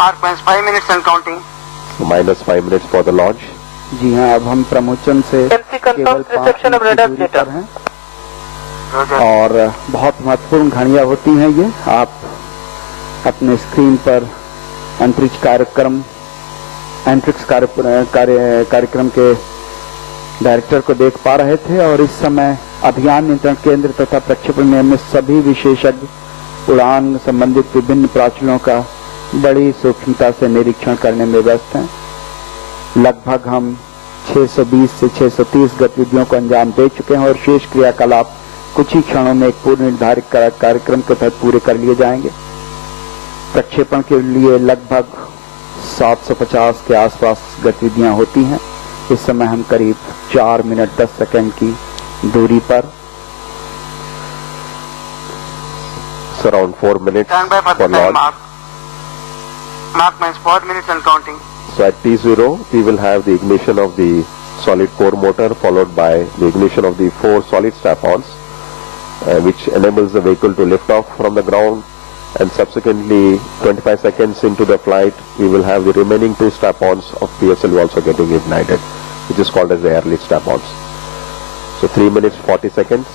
Mark minus 5 minutes and counting. Minus 5 minutes for the launch. जी हाँ, अब हम promotion से केवल 5 मिनट की दूरी पर हैं और बहुत महत्वपूर्ण घड़ियां होती हैं ये। आप अपने स्क्रीन पर अंतरिक्ष कार्यक्रम के डायरेक्टर को देख पा रहे थे और इस समय अभियान नियंत्रण केंद्र तथा प्रक्षेपण नियम में सभी विशेषज्ञ उड़ान संबंधित विभिन्न प्राचलों का बड़ी सूक्ष्मता से निरीक्षण करने में व्यस्त हैं। लगभग हम 620 से 630 गतिविधियों को अंजाम दे चुके हैं और शेष क्रियाकलाप कुछ ही क्षणों में एक पूर्व निर्धारित कार्यक्रम के तहत पूरे कर लिए जाएंगे। प्रक्षेपण के लिए लगभग 750 के आसपास गतिविधियां होती हैं। इस समय हम करीब 4 मिनट 10 सेकंड की दूरी पर। Around 4 minutes Stand by for for the time launch. Mark minus 4 minutes and counting. So at T0, we will have the ignition of the solid core motor followed by the ignition of the 4 solid strap-ons, which enables the vehicle to lift off from the ground, and subsequently 25 seconds into the flight, we will have the remaining 2 strap-ons of PSLV also getting ignited, which is called as the air lead strap-ons. So 3 minutes 40 seconds.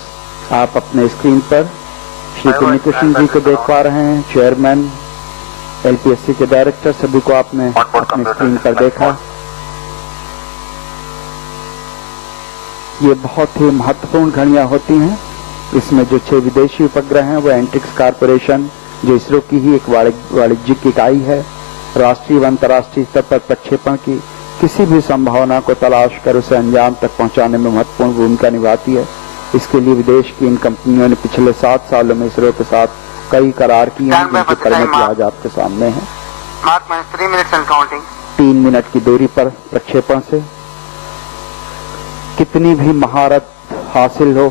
आप अपने screen पर Shri communication जी को देख पा रहे हैं, chairman, LPSC के director, सभी को आपने अपने स्क्रीन पर देखा। ये बहुत ही महत्वपूर्ण घड़ियां होती हैं। इसमें जो 6 विदेशी उपग्रह हैं वो एंट्रिक्स कॉर्पोरेशन, जो इसरो की ही एक वाणिज्यिक इकाई है, राष्ट्रीय व अंतर्राष्ट्रीय स्तर पर प्रक्षेपण की किसी भी संभावना को तलाश कर उसे अंजाम तक पहुंचाने में महत्वपूर्ण भूमिका निभाती है। इसके लिए विदेश की इन कंपनियों ने पिछले 7 सालों में इसरो के साथ कई करार किए हैं, जिनकी परिणति आज आपके सामने है। Mark minus 3 minutes and counting. 3 minute की दूरी पर प्रक्षेपण से कितनी भी महारत हासिल हो,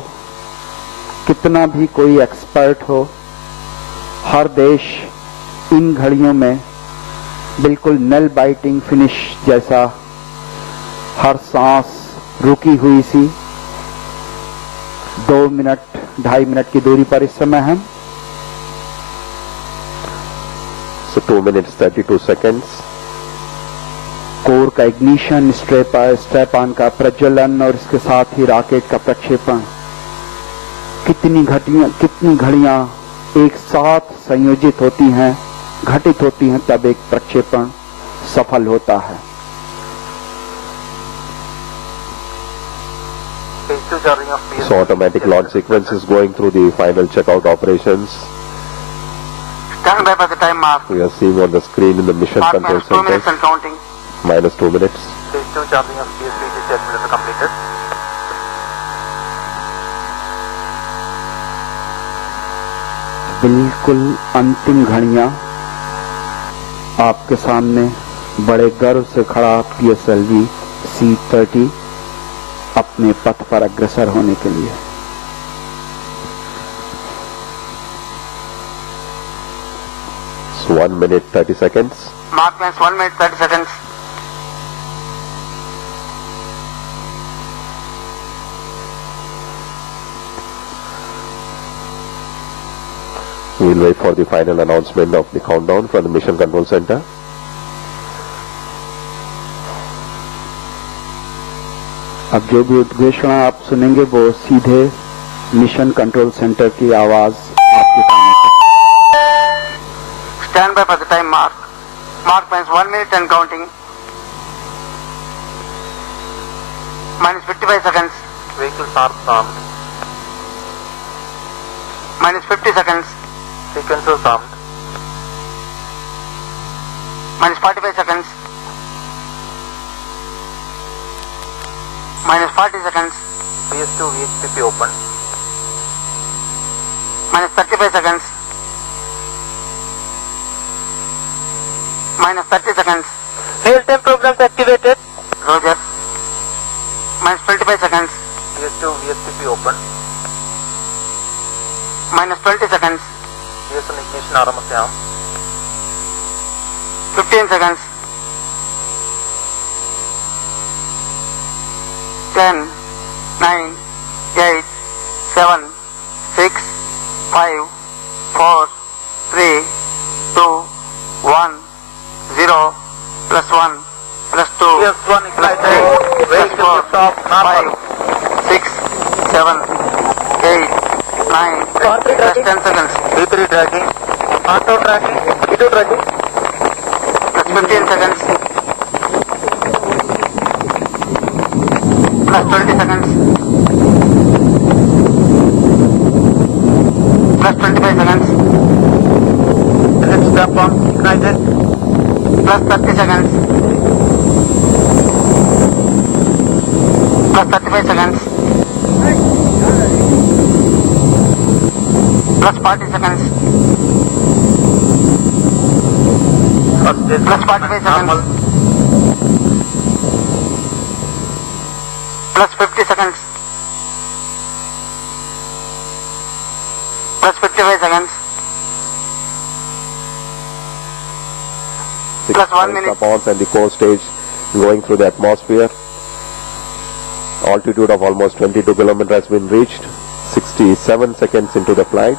कितना भी कोई एक्सपर्ट हो, हर देश इन घड़ियों में बिल्कुल नेल बाइटिंग फिनिश जैसा हर सांस रुकी हुई सी 2 मिनट 2.5 मिनट की दूरी पर इस समय हम। So 2 minutes 32 seconds. कोर का इग्निशन, स्ट्रैप-ऑन का प्रज्वलन और इसके साथ ही रॉकेट का प्रक्षेपण। कितनी घड़ियां एक साथ संयोजित होती हैं, घटित होती हैं, तब एक प्रक्षेपण सफल होता है। So automatic launch sequence is going through the final checkout operations. Stand by for the time mark. We are seeing on the screen in the mission Mark control minus 2 minutes center. and counting. Minus 2 minutes. Phase 2 charging of CSPG terminal completed. बिल्कुल अंतिम घड़ियां आपके सामने बड़े गर्व से खड़ा PSLV C-30 अपने पथ पर अग्रसर होने के लिए। So 1 minute 30 seconds. Mark minus 1 minute 30 seconds. We will wait for the final announcement of the countdown from the mission control center. अब जो भी उद्घोषणा आप सुनेंगे वो सीधे मिशन कंट्रोल सेंटर की आवाज आपके कानों पर। Stand by for the time mark. Mark minus 1 minute and counting. Minus 55 seconds. Vehicles are armed. Minus 50 seconds. Sequencers armed. Minus 45 seconds. Minus 40 seconds. PS2 VHPP open. Minus 35 seconds. Minus 30 seconds. Real-time programs activated. Roger. Minus 25 seconds. PS2 VHPP open. Minus 20 seconds. PS1 ignition RMS down. 15 seconds. 10, 9, 8, 7, 6, 5, 4, 3, 2, 1, 10 seconds. V3 tracking. Auto tracking. V2 tracking. Plus 15 seconds. Plus 20 seconds. Plus 25 seconds. Let's step on. Ignited. Plus 30 seconds. Plus 35 seconds. Plus 40 seconds. Plus 45 seconds. Plus 50 seconds. Plus 55 seconds. Plus 1 minute. Strap-ons and the core stage going through the atmosphere. Altitude of almost 22 km has been reached. 67 seconds into the flight.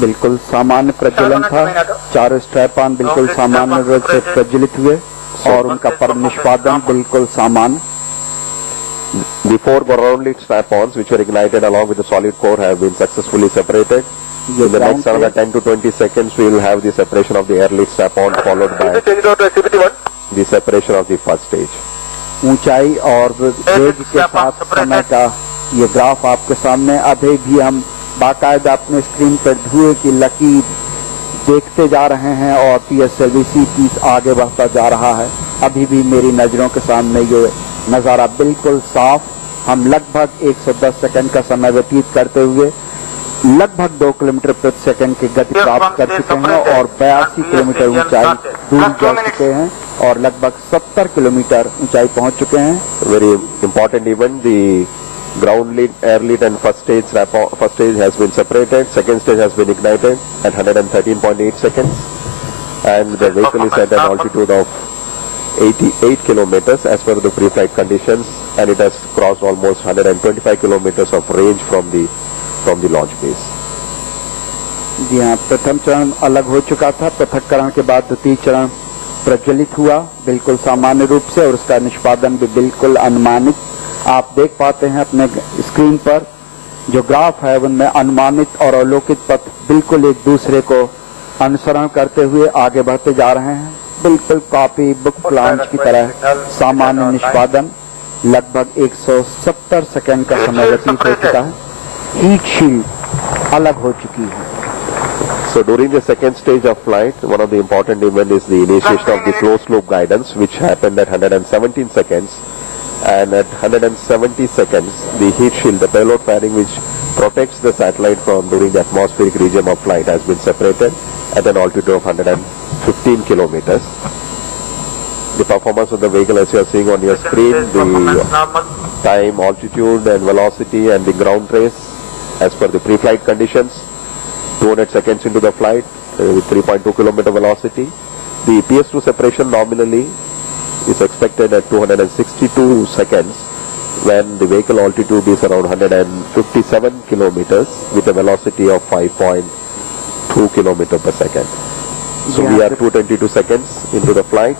बिल्कुल सामान्य प्रज्वलन था। चारों strap on बिल्कुल सामान्य रूप से प्रज्वलित हुए और उनका पर्व निष्पादन बिल्कुल सामान्य। The four ground lead strap-ons which were ignited along with the solid core have been successfully separated. In the next another 10 to 20 seconds we will have the separation of the air lead strap-on followed by the separation of the first stage. ऊंचाई और वेग के साथ समय का ये graph आपके सामने। अभी भी हम बाकायदा अपने स्क्रीन पर धुएं की लकीर देखते जा रहे हैं और PSLV-C 30 आगे बढ़ता जा रहा है। अभी भी मेरी नजरों के सामने ये नजारा बिल्कुल साफ। हम लगभग 110 सेकंड का समय व्यतीत करते हुए लगभग 2 किलोमीटर प्रति सेकंड की गति प्राप्त कर चुके हैं और 82 किलोमीटर ऊंचाई दूर जा चुके हैं और लगभग 70 किलोमीटर ऊंचाई पहुंच चुके हैं। Very important event. The ground lead, air lead and first stage has been separated. Second stage has been ignited at 113.8 seconds and the vehicle is at an altitude of 88 kilometers as per the pre-flight conditions and it has crossed almost 125 kilometers of range from the launch base. जी हाँ, प्रथम चरण अलग हो चुका था। पृथक्करण के बाद द्वितीय चरण प्रज्वलित हुआ बिल्कुल सामान्य रूप से और उसका निष्पादन भी बिल्कुल अनुमानित। आप देख पाते हैं अपने स्क्रीन पर जो ग्राफ है उनमें अनुमानित और अवलोकित पथ बिल्कुल एक दूसरे को अनुसरण करते हुए आगे बढ़ते जा रहे हैं। बिल्कुल कॉपी बुक प्लान की तरह सामान्य निष्पादन। लगभग 170 सेकंड का समय व्यतीत हो चुका है। हीट शील्ड अलग हो चुकी है। So during the second stage of flight, one of the important events is the initiation of the closed loop guidance which happened at 117 seconds and at 170 seconds the heat shield, the payload fairing which protects the satellite from during the atmospheric region of flight has been separated at an altitude of 115 kilometers. The performance of the vehicle as you are seeing on your screen, the time, altitude and velocity and the ground trace as per the pre-flight conditions. 200 seconds into the flight with 3.2 kilometer velocity. The PS2 separation nominally is expected at 262 seconds when the vehicle altitude is around 157 kilometers with a velocity of 5.2 kilometer per second. So we are 222 seconds into the flight,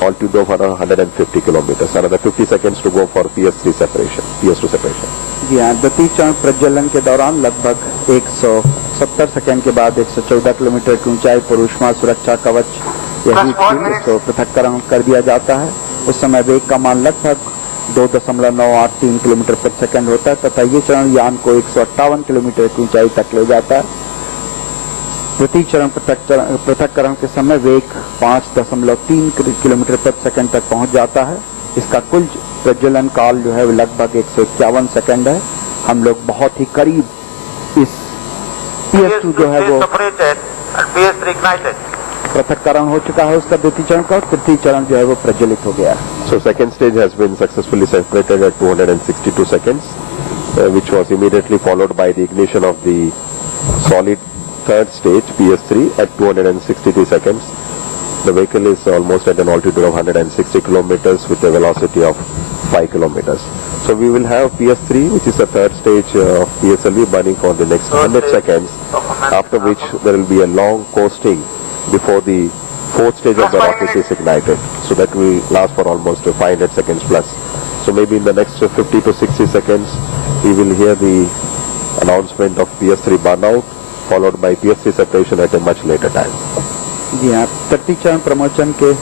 altitude of around 150 kilometers. Another 50 seconds to go for PS2 separation. जी हाँ, द्वितीय चरण प्रज्वलन के दौरान लगभग 170 second के बाद 114 kilometre की ऊंचाई पर ऊष्मा सुरक्षा कवच यही इसको पृथक्करण कर दिया जाता है। उस समय वेग का मान लगभग 2.983 किलोमीटर प्रति सेकंड होता है तथा ये चरण यान को 158 किलोमीटर की ऊंचाई तक ले जाता है। द्वितीय चरण पृथक्करण के समय वेग 5.3 किलोमीटर प्रति सेकंड तक पहुंच जाता है। इसका कुल प्रज्वलन काल जो है वो लगभग 151 सेकंड है। हम लोग बहुत ही करीब इस PS2 जो है वो पृथक्करण हो चुका है उसका द्वितीय चरण का। तृतीय चरण जो है वो प्रज्वलित हो गया है। So second stage has been successfully separated at 262 seconds, which was immediately followed by the ignition of the solid third stage PS3 at 263 seconds. The vehicle is almost at an altitude of 160 kilometers with a velocity of 5 kilometers. So we will have PS3, which is the third stage of PSLV burning for the next 100 seconds, after which there will be a long coasting before the fourth stage of the rocket is ignited. So that will last for almost 500 seconds plus. So maybe in the next 50 to 60 seconds, we will hear the announcement of PS3 burnout, followed by PS3 separation at a much later time. जी हाँ, तृतीय चरण प्रमोचन के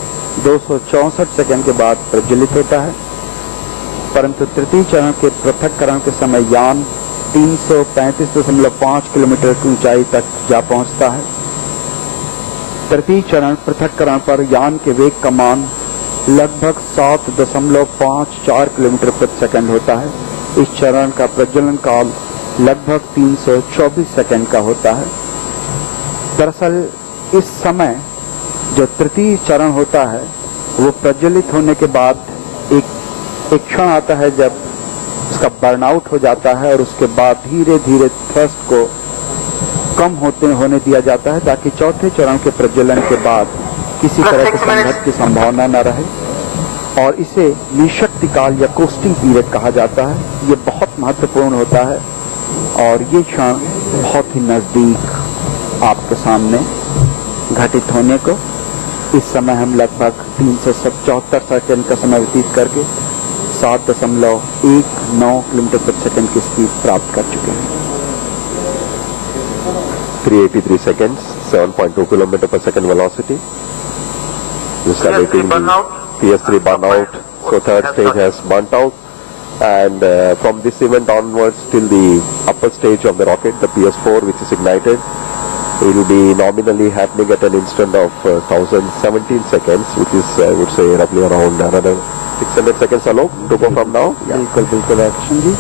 264 second के बाद प्रज्वलित होता है, परंतु तृतीय चरण के पृथक्करण के समय यान 335.5 किलोमीटर की ऊंचाई तक जा पहुंचता है। तृतीय चरण पृथक्करण पर यान के वेग का मान लगभग 7.54 किलोमीटर प्रति सेकंड होता है। इस चरण का प्रज्वलन काल लगभग 324 सेकंड का होता है। दरअसल इस समय जो तृतीय चरण होता है वो प्रज्वलित होने के बाद एक क्षण आता है जब उसका बर्नआउट हो जाता है और उसके बाद धीरे धीरे थ्रस्ट को कम होने दिया जाता है ताकि चौथे चरण के प्रज्वलन के बाद किसी तरह के संघर्ष की संभावना न रहे, और इसे निशक्ति काल या कोस्टिंग पीरियड कहा जाता है। ये बहुत महत्वपूर्ण होता है और ये क्षण बहुत ही नजदीक आपके सामने घटित होने को। इस समय हम लगभग 374 सेकंड का समय व्यतीत करके 7.19 किलोमीटर प्रति सेकंड की स्पीड प्राप्त कर चुके हैं। 383 seconds, 7.2 kilometer per second velocity. Just awaiting the PS3 burnout. So third stage has burnt out, and from this event onwards till the upper stage of the rocket, the PS4, which is ignited, it will be nominally happening at an instant of 1017 seconds, which is I would say roughly around another 600 seconds alone to go from now. बिल्कुल action जी।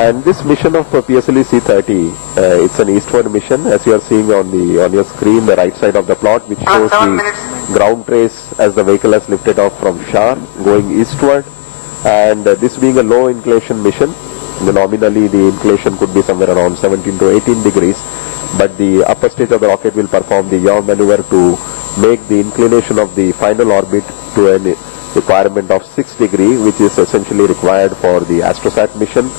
And this mission of PSLE C30, it's an eastward mission, as you are seeing on your screen, the right side of the plot, which shows the ground trace as the vehicle has lifted off from Shar, going eastward. And this being a low inclination mission, nominally the inclination could be somewhere around 17 to 18 degrees, but the upper stage of the rocket will perform the yaw maneuver to make the inclination of the final orbit to a requirement of 6 degrees, which is essentially required for the Astrosat mission.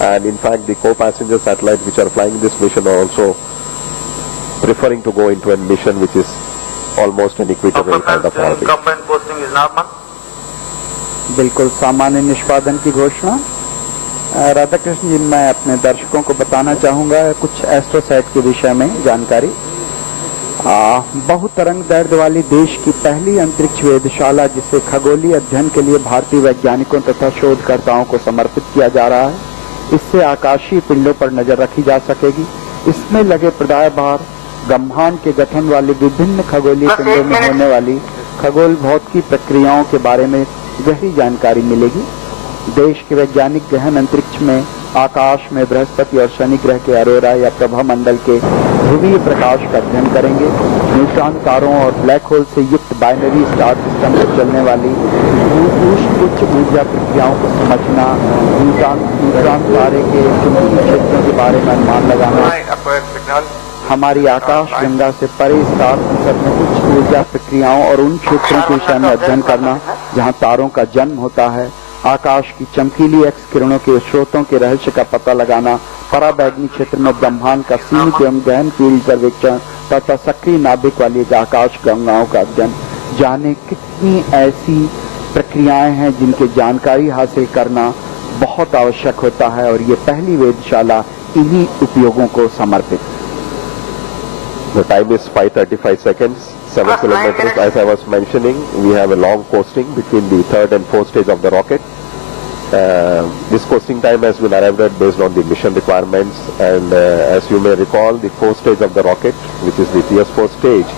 And in fact, the co-passenger satellites which are flying this mission are also preferring to go into a mission which is almost an equatorial kind of orbit. Combined posting is normal. बिल्कुल सामान्य निष्पादन की घोषणा। राधाकृष्ण जी, मैं अपने दर्शकों को बताना चाहूंगा कुछ एस्ट्रोसैट के विषय में जानकारी। बहुतरंग दैर्ध्य वाली देश की पहली अंतरिक्ष वेधशाला, जिसे खगोलीय अध्ययन के लिए भारतीय वैज्ञानिकों तथा शोधकर्ताओं को समर्पित किया जा रहा है, इससे आकाशीय पिंडों पर नजर रखी जा सकेगी। इसमें लगे पर्याय भार ब्रह्मांड के गठन वाली विभिन्न खगोलीय पिंडों में होने वाली खगोल भौतिकी प्रक्रियाओं के बारे में गहरी जानकारी मिलेगी। देश के वैज्ञानिक गहन अंतरिक्ष में आकाश में बृहस्पति और शनि ग्रह के अरोरा या प्रभा मंडल के ध्रुवीय प्रकाश का अध्ययन करेंगे। न्यूट्रॉन तारों और ब्लैक होल से युक्त बाइनरी स्टार सिस्टम में चलने वाली उच्च ऊर्जा प्रक्रियाओं को समझना, न्यूट्रॉन तारे के चुंबकीय क्षेत्रों के बारे में अनुमान लगाना, हमारी आकाश गंगा से परे स्टार सिस्टम में उच्च ऊर्जा प्रक्रियाओं और उन क्षेत्रों के विषय में अध्ययन करना जहां तारों का जन्म होता है, आकाश की चमकीली एक्स किरणों के स्रोतों के रहस्य का पता लगाना, पराबैंगनी क्षेत्र में ब्रह्मांड का सीमित एवं गहन फील्ड सर्वेक्षण तथा सक्रिय नाभिक वाली आकाश गंगाओं का अध्ययन। जाने कितनी ऐसी प्रक्रियाएं हैं जिनकी जानकारी हासिल करना बहुत आवश्यक होता है, और ये पहली वेधशाला इन्हीं उपयोगों को समर्पित। The time is 5:35 seconds, 7 kilometers. As I was mentioning, we have a long coasting between the third and fourth stage of the rocket. This coasting time has been arrived at based on the mission requirements, and as you may recall, the fourth stage of the rocket, which is the PS4 stage,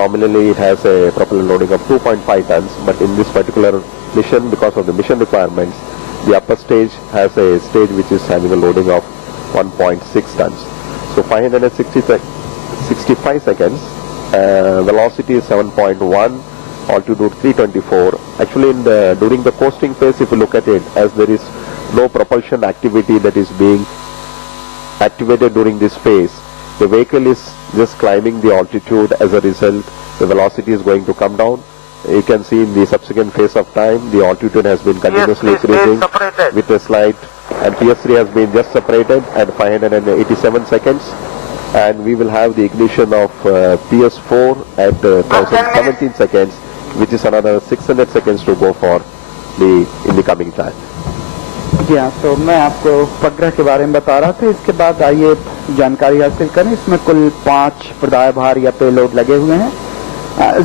nominally it has a propellant loading of 2.5 tons, but in this particular mission, because of the mission requirements, the upper stage has a stage which is having a loading of 1.6 tons. So 565 seconds, velocity is 7.1, altitude 324. Actually, during the coasting phase, if you look at it, as there is no propulsion activity that is being activated during this phase, the vehicle is just climbing the altitude. As a result, the velocity is going to come down. You can see in the subsequent phase of time, the altitude has been continuously increasing with a slight, and PS3 has been just separated at 587 seconds. And we will have the ignition of PS4 at 1017 seconds, which is another 600 seconds to go for in the coming time. जी हाँ, तो मैं आपको उपग्रह के बारे में बता रहा था। इसके बाद आइए जानकारी हासिल करें। इसमें कुल 5 प्रदाय भार या पेलोड लगे हुए हैं।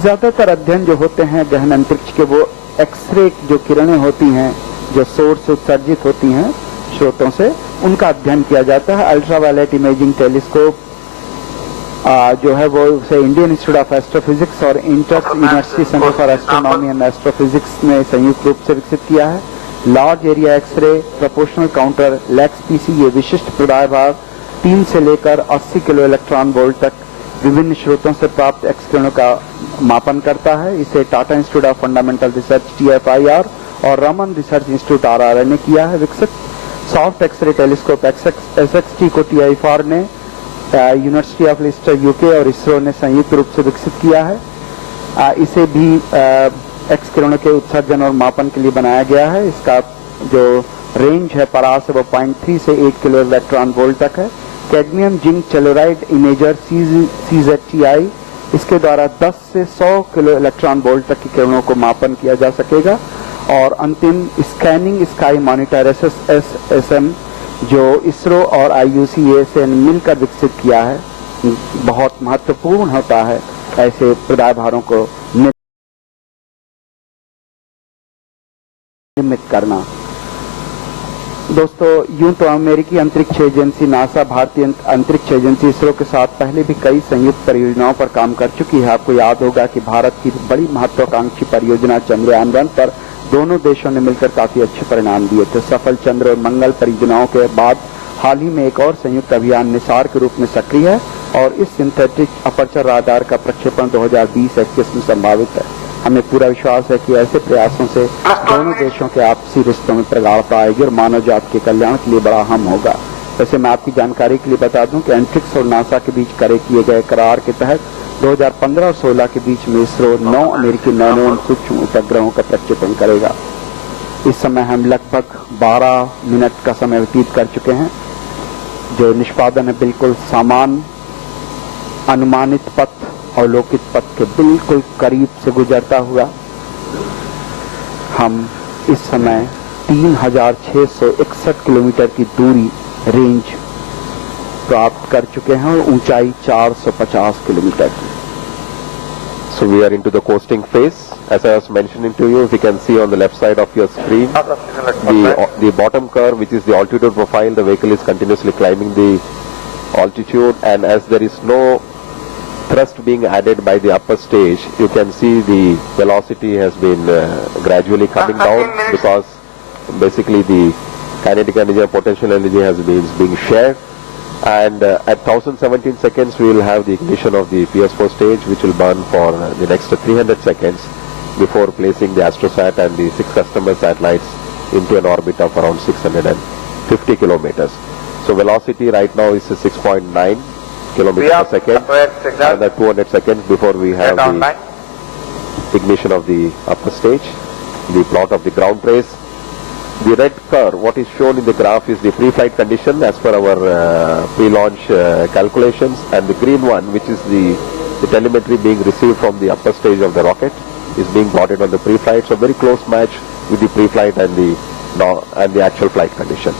ज्यादातर अध्ययन जो होते हैं गहन अंतरिक्ष के, वो एक्सरे जो किरणें होती हैं, जो सोर्स से उत्सर्जित होती हैं स्रोतों से, उनका अध्ययन किया जाता है। अल्ट्रावायलेट इमेजिंग टेलीस्कोप जो है वो उसे इंडियन इंस्टीट्यूट ऑफ एस्ट्रोफिजिक्स और inter university centre for astronomy and astrophysics ने संयुक्त रूप से विकसित किया है। Large area x-ray, proportional counter, LAX PC, ये विशिष्ट प्रदाय भार 3 से लेकर 80 किलो इलेक्ट्रॉन वोल्ट तक विभिन्न स्रोतों से प्राप्त एक्स किरणों का मापन करता है। इसे Tata institute of fundamental research TFIR और रमन रिसर्च इंस्टीट्यूट RRI ने किया है विकसित। सॉफ्ट एक्सरे टेलीस्कोप SXT को TIFAR ने, यूनिवर्सिटी ऑफ लिस्टर UK और इसरो ने संयुक्त रूप से विकसित किया है। इसे भी एक्स किरणों के उत्सर्जन और मापन के लिए बनाया गया है। इसका जो रेंज है परास है वो 0.3 से 8 किलो इलेक्ट्रॉन वोल्ट तक है। कैडमियम जिंक टेलोराइड इमेजर CZTI, इसके द्वारा 10 से 100 किलो इलेक्ट्रॉन वोल्ट तक की किरणों को मापन किया जा सकेगा। और अंतिम स्कैनिंग स्काई मॉनिटर SSM जो इसरो और IUCAC से मिलकर विकसित किया है, बहुत महत्वपूर्ण होता है ऐसे प्रदाय भारों को निर्मित करना। दोस्तों, यूं तो अमेरिकी अंतरिक्ष एजेंसी नासा, भारतीय अंतरिक्ष एजेंसी इसरो के साथ पहले भी कई संयुक्त परियोजनाओं पर काम कर चुकी है। आपको याद होगा कि भारत की बड़ी महत्वाकांक्षी परियोजना चंद्रयान-1 पर दोनों देशों ने मिलकर काफी अच्छे परिणाम दिए थे। सफल चंद्र और मंगल परियोजनाओं के बाद हाल ही में एक और संयुक्त अभियान निसार के रूप में सक्रिय है और इस सिंथेटिक अपर्चर राडार का प्रक्षेपण 2020-21 में संभावित है। हमें पूरा विश्वास है कि ऐसे प्रयासों से दोनों देशों के आपसी रिश्तों में प्रगाढ़ता आएगी और मानव जाति के कल्याण के लिए बड़ा अहम होगा। वैसे मैं आपकी जानकारी के लिए बता दूं कि एंट्रिक्स और नासा के बीच किए गए करार के तहत 2015 और 16 के बीच में इसरो 9 अमेरिकी नैनो सूक्ष्म उपग्रहों का प्रक्षेपण करेगा। इस समय हम लगभग 12 मिनट का समय व्यतीत कर चुके हैं। जो निष्पादन है बिल्कुल सामान्य अनुमानित पथ, अवलोकित पथ के बिल्कुल करीब से गुजरता हुआ हम इस समय 3661 किलोमीटर की दूरी रेंज प्राप्त कर चुके हैं और ऊंचाई 450 किलोमीटर की। So we are into the coasting phase. As I was mentioning to you, if you can see on the left side of your screen, the bottom curve, which is the altitude profile, the vehicle is continuously climbing the altitude, and as there is no thrust being added by the upper stage, you can see the velocity has been gradually coming down because basically the kinetic energy and potential energy has been being shared. And at 1017 seconds we will have the ignition of the PS4 stage, which will burn for the next 300 seconds before placing the Astrosat and the 6 customer satellites into an orbit of around 650 kilometers. So velocity right now is 6.9 kilometers per second, and at 200 seconds before we have the ignition of the upper stage. The plot of the ground trace. The red curve, what is shown in the graph, is the pre-flight condition as per our pre-launch calculations, and the green one, which is the telemetry being received from the upper stage of the rocket, is being plotted on the pre-flight. So very close match with the pre-flight and the actual flight conditions.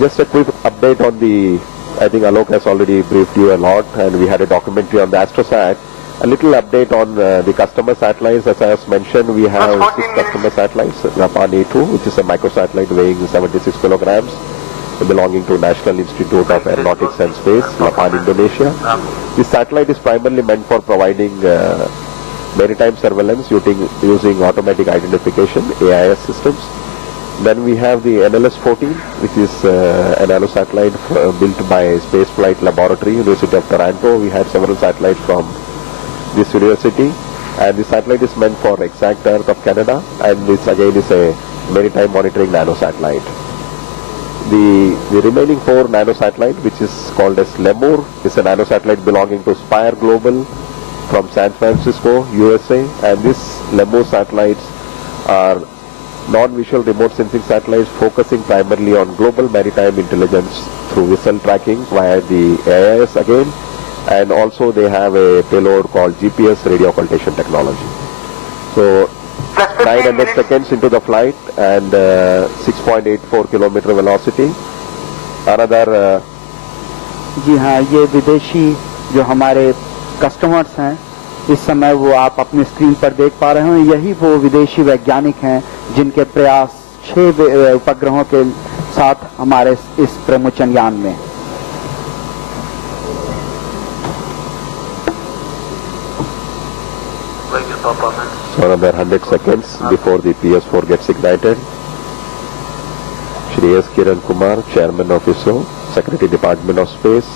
Just a quick update on I think Alok has already briefed you a lot, and we had a documentary on the Astrosat. A little update on the customer satellites. As I have mentioned, we have 6 customer satellites. Rapan A2, which is a microsatellite weighing 76 kilograms, belonging to National Institute of Aeronautics and Space, Rapan, Indonesia. This satellite is primarily meant for providing maritime surveillance using automatic identification, AIS systems. Then we have the NLS-14, which is a nanosatellite built by Spaceflight Laboratory, University of Toronto. We had several satellites from this university, and the satellite is meant for Exact Earth of Canada, and this again is a maritime monitoring nanosatellite. The remaining 4 nanosatellite, which is called as Lemur, is a nanosatellite belonging to Spire Global from San Francisco, USA, and these Lemur satellites are non-visual remote sensing satellites focusing primarily on global maritime intelligence through vessel tracking via the AIS again. And also they have a payload called GPS radio occultation technology. So Plus 15 900 minutes. seconds into the flight and 6.84 kilometer velocity. Another जी हाँ, ये विदेशी जो हमारे customers हैं इस समय वो आप अपनी स्क्रीन पर देख पा रहे हैं, यही वो विदेशी वैज्ञानिक हैं जिनके प्रयास 6 उपग्रहों के साथ हमारे इस प्रमोचन यान में। so another 100 seconds before the PS4 gets ignited. Shri S. Kiran Kumar, Chairman of ISRO, Secretary Department of Space,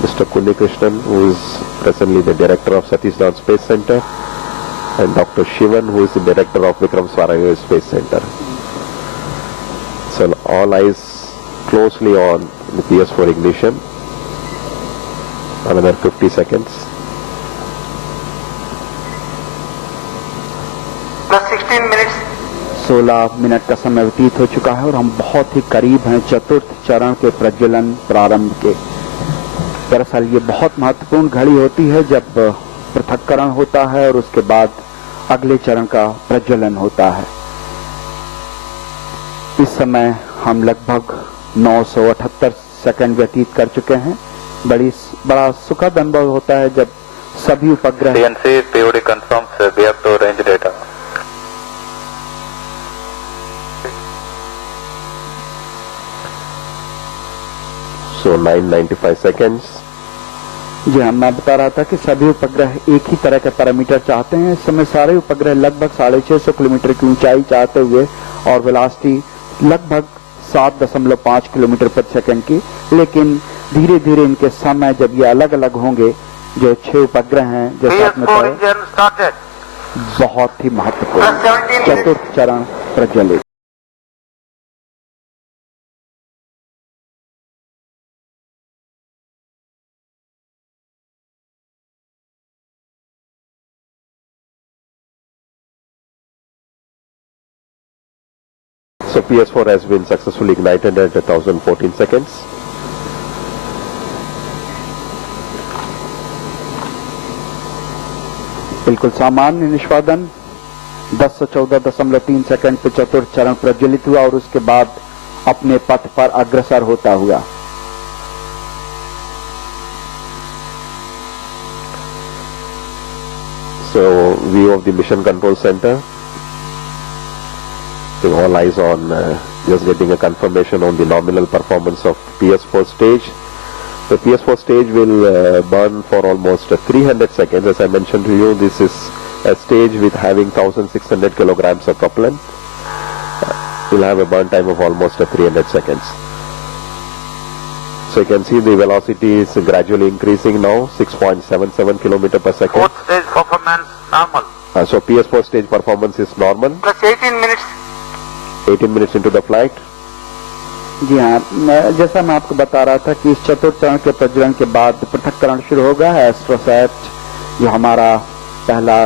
Mr. Kunni Krishnan, who is presently the Director of Satish Dhawan Space Center, and Dr. Shivan, who is the Director of Vikram Sarabhai Space Center. So all eyes closely on the PS4 ignition. Another 50 seconds. Plus 16 minutes. 16 minute का समय व्यतीत हो चुका है और हम बहुत ही करीब हैं चतुर्थ चरण के प्रज्वलन प्रारंभ के। दरअसल ये बहुत महत्वपूर्ण घड़ी होती है जब पृथक्करण होता है और उसके बाद अगले चरण का प्रज्वलन होता है। इस समय हम लगभग 978 सेकंड व्यतीत कर चुके हैं। बड़ा सुखद अनुभव होता है जब सभी उपग्रह CNC POD confirms BF2 range data. So 995 seconds. जी हाँ, मैं बता रहा था कि सभी उपग्रह एक ही तरह के पैरामीटर चाहते हैं। इस समय सारे उपग्रह लगभग 650 किलोमीटर की ऊंचाई चाहते हुए और वेलोसिटी लगभग 7.5 किलोमीटर प्रति सेकंड की, लेकिन धीरे धीरे इनके समय जब ये अलग अलग होंगे, जो 6 उपग्रह हैं जैसा आपने PS4 बताया, engine started. बहुत ही महत्वपूर्ण Plus 17 minutes. चतुर्थ चरण प्रज्वलित। So PS4 has been successfully ignited at 1014 seconds. बिल्कुल सामान्य निष्पादन 1014.3 सेकंड पे चतुर्थ चरण प्रज्वलित हुआ और उसके बाद अपने पथ पर अग्रसर होता हुआ। So view of the mission control center. So all eyes on just getting a confirmation on the nominal performance of PS4 stage. The PS4 stage will burn for almost 300 seconds. As I mentioned to you, this is a stage with having 1600 kilograms of propellant. Will have a burn time of almost 300 seconds. So you can see the velocity is gradually increasing now, 6.77 kilometer per second. Fourth stage performance normal. So PS4 stage performance is normal. Plus 18 minutes. 18 minutes into the flight. जी हाँ, जैसा मैं आपको बता रहा था कि इस चतुर्थ चरण के प्रज्वलन के बाद पृथक्करण शुरू होगा। एस्ट्रोसैट जो हमारा पहला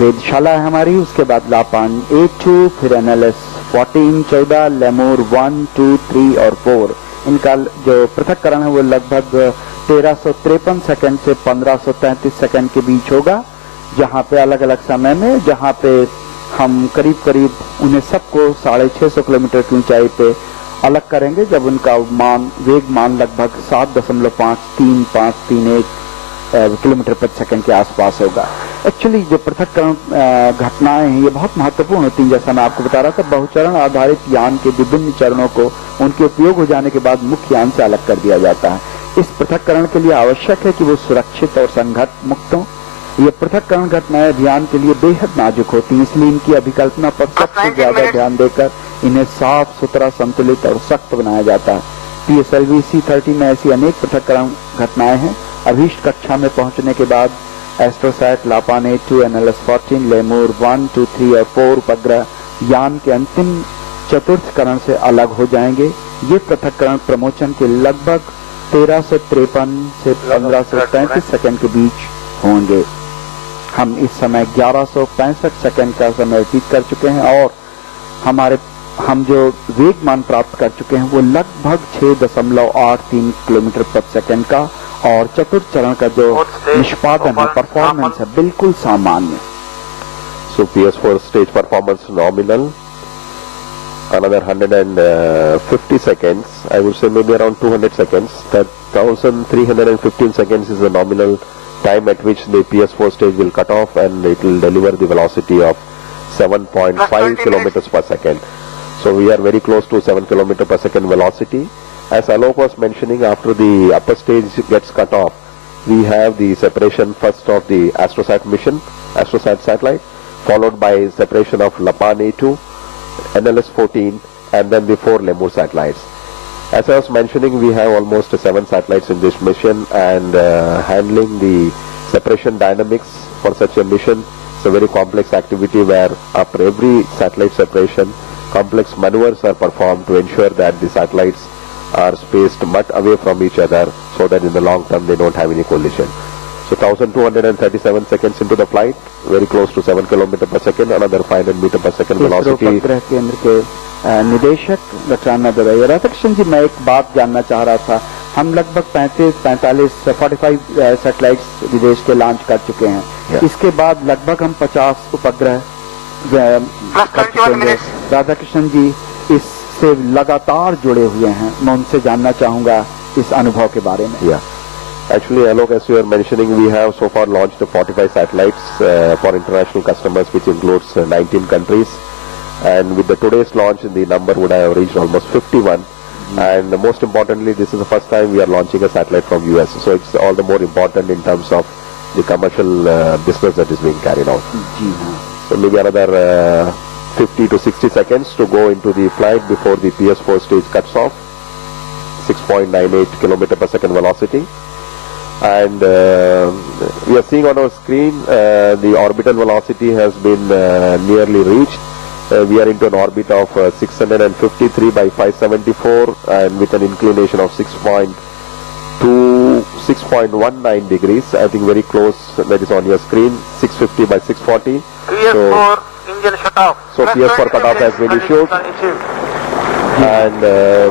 वेधशाला है हमारी, उसके बाद लापान 82, फिर NLS 14, 14, लेमूर 1, 2, 3 और 4। इनका जो पृथक्करण है वो लगभग 1353 सेकंड से 1533 सेकंड के बीच होगा, जहाँ पे अलग अलग समय में, जहाँ पे हम करीब करीब उन्हें सबको 650 किलोमीटर की ऊंचाई पे अलग करेंगे, जब उनका वेग मान लगभग 7.53531 किलोमीटर प्रति सेकंड के आसपास होगा। एक्चुअली जो पृथक्करण घटनाएं हैं ये बहुत महत्वपूर्ण होती हैं। जैसा मैं आपको बता रहा था, बहुचरण आधारित यान के विभिन्न चरणों को उनके उपयोग हो जाने के बाद मुख्य यान से अलग कर दिया जाता है। इस पृथक्करण के लिए आवश्यक है कि वो सुरक्षित और संघट मुक्त हों। ये पृथक्करण घटनाएं अभियान के लिए बेहद नाजुक होती हैं, इसलिए इनकी अभिकल्पना पर सबसे ज्यादा ध्यान देकर इन्हें साफ सुथरा, संतुलित और सख्त बनाया जाता है। PSLV C-30 में ऐसी अनेक पृथक्करण घटनाएं हैं। अभीष्ट कक्षा में पहुंचने के बाद एस्ट्रोसैट, लापान 82, NLS 14, लेमूर 1, 2, 3 और 4 उपग्रह यान के अंतिम चतुर्थकरण से अलग हो जाएंगे। ये पृथक्करण प्रमोचन के लगभग 1353 से 1533 सेकंड के बीच होंगे। हम इस समय 1165 सेकंड का समय व्यतीत कर चुके हैं और हम जो वेग मान प्राप्त कर चुके हैं वो लगभग 6.83 किलोमीटर प्रति सेकंड का, और चतुर्थ चरण का जो निष्पादन है, परफॉर्मेंस है, बिल्कुल सामान्य। So PS4 stage performance nominal. Another 150 seconds. I would say maybe around 200 seconds. That 1315 seconds is the nominal time at which the PS4 stage will cut off, and it will deliver the velocity of 7.5 kilometers per second. So we are very close to 7 kilometer per second velocity. As Alok was mentioning, after the upper stage gets cut off, we have the separation first of the Astrosat mission, Astrosat satellite, followed by separation of LAPAN A2, NLS-14, and then the 4 Lemur satellites. As I was mentioning, we have almost 7 satellites in this mission, and handling the separation dynamics for such a mission is a very complex activity where after every satellite separation, complex maneuvers are performed to ensure that the satellites are spaced much away from each other so that in the long term they don't have any collision. So 1237 seconds into the flight, very close to 7 km per second, another 500 meter per second velocity. उपग्रह केंद्र के निदेशक doctor आनंद रैया। राधाकृष्ण जी, मैं एक बात जानना चाह रहा था। हम लगभग 45 सैटेलाइट्स विदेश के लॉन्च कर चुके हैं। इसके बाद लगभग हम 50 उपग्रह कर चुके हैं। राधाकृष्ण जी इससे लगातार जुड़े हुए हैं, मैं उनसे जानना चाहूंगा इस अनुभव के बारे में। Actually, Alok, as you are mentioning, we have so far launched 45 satellites for international customers, which includes 19 countries. And with the today's launch, the number would have reached almost 51. And most importantly, this is the first time we are launching a satellite from US. So it's all the more important in terms of the commercial business that is being carried out. So maybe another 50 to 60 seconds to go into the flight before the PS4 stage cuts off. 6.98 km per second velocity. And we are seeing on our screen the orbital velocity has been nearly reached. We are into an orbit of 653 by 574 and with an inclination of 6.19 degrees. I think very close, that is on your screen, 650 by 640. PS4 engine shut off. So PS4 cutoff has been issued. And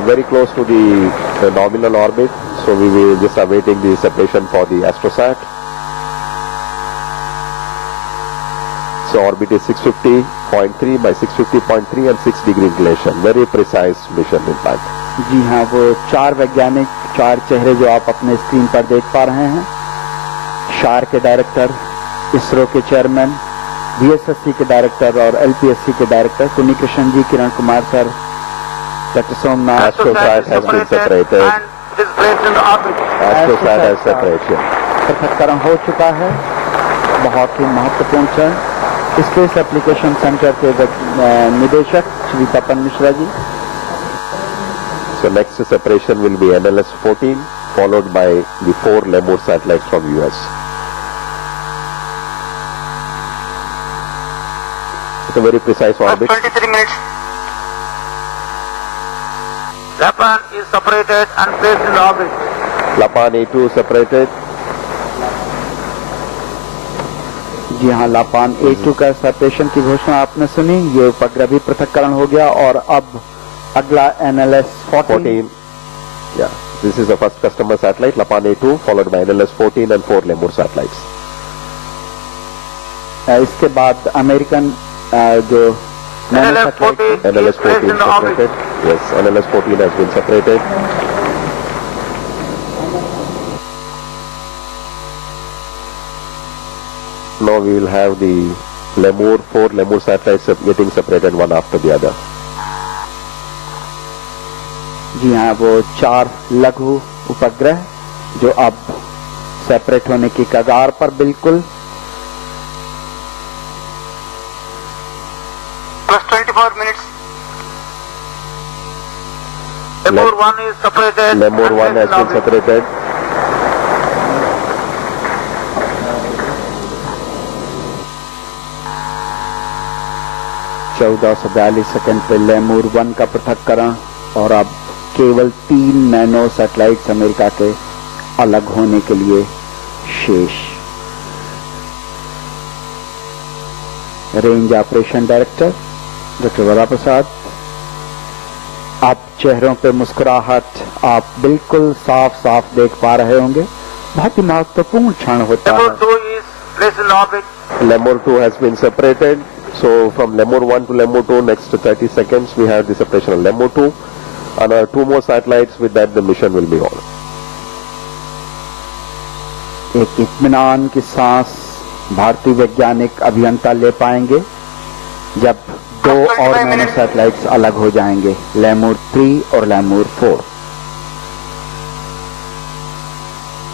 very close to the nominal orbit. So we will just awaiting the separation for the Astrosat. So orbit is 650.3 by 650.3 and 6 degree inclination. Very precise mission in fact. जी हाँ, वो 4 वैज्ञानिक, 4 चेहरे जो आप अपने screen पर देख पा रहे हैं। शार के डायरेक्टर, इसरो के चेयरमैन, VSSC के डायरेक्टर और LPSC के director Kunni Krishna ji, Kiran Kumar sir, doctor Somnath. Astrosat has been separated. Astrosat has separated. पृथक्करण हो चुका है, बहुत ही महत्वपूर्ण क्षण। स्पेस एप्लीकेशन सेंटर के निदेशक श्री तपन Mishra ji. So next separation will be NLS-14 followed by the 4 Lemur satellites from US. It's a very precise orbit. 23 minutes. Japan is separated and placed in the orbit. LAPAN A2 separated. जी हाँ, लापान A2 का separation की घोषणा आपने सुनी। ये उपग्रह भी पृथक्करण हो गया और अब अगला NLS-14। Yeah, this is the first customer satellite, LAPAN A2, followed by NLS-14 and 4 Lemur satellites. इसके बाद अमेरिकन जो NLS-14 separated. Yes, NLS-14 has been separated. Now we will have the 4 Lemur satellites getting separated one after the other. जी हाँ, वो 4 लघु उपग्रह जो अब separate होने की कगार पर बिल्कुल। Plus 24 minutes. Lemur 1 is separated. Lemur 1 has been separated. Second पे लेमूर 1 का पृथक्करण और अब केवल 3 नैनो सैटेलाइट्स अमेरिका के अलग होने के लिए शेष। रेंज ऑपरेशन डायरेक्टर डॉक्टर वरा प्रसाद, आप चेहरों पे मुस्कुराहट आप बिल्कुल साफ साफ देख पा रहे होंगे। बहुत ही महत्वपूर्ण क्षण होता है। Lemur 2 is Place in orbit. Lemur 2 has been separated. So from Lemur 1 to Lemur 2, next 30 seconds we have the separation of Lemur 2. Another 2 more satellites, with that the mission will be on. एक इत्मीनान की सांस भारतीय वैज्ञानिक अभियंता ले पाएंगे जब 2 और नैनो सैटेलाइट्स अलग हो जाएंगे, लेमूर 3 और लेमूर 4।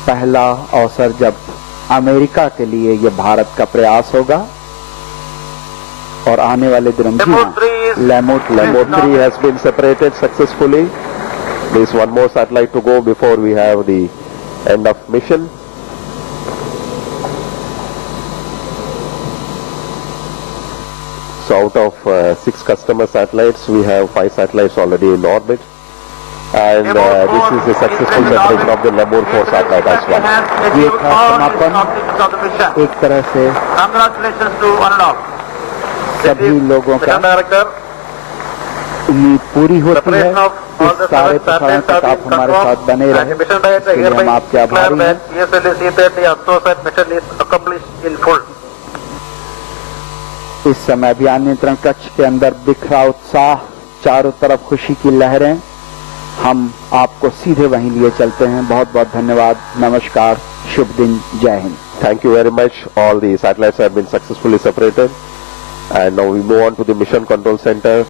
पहला अवसर जब अमेरिका के लिए ये भारत का प्रयास होगा और आने वाले दिनों में Lemur 3 has been separated successfully. There is one more satellite to go before we have the end of mission. So out of 6 customer satellites, we have 5 satellites already in orbit. And this is a successful separation of the Lemur 4 satellite as well. ये था समापन, एक तरह से Congratulations to one and all. सभी लोगों का उम्मीद पूरी होती है। इस सारे प्रसारण तक आप हमारे साथ बने रहे, इसके लिए हम आपके आभारी हैं। इस समय अभियान नियंत्रण कक्ष के अंदर बिखरा उत्साह, चारों तरफ खुशी की लहरें, हम आपको सीधे वहीं लिए चलते हैं। बहुत बहुत धन्यवाद, नमस्कार, शुभ दिन, जय Hind. Thank you very much. All the satellites have been successfully separated. And now we move on to the mission control center.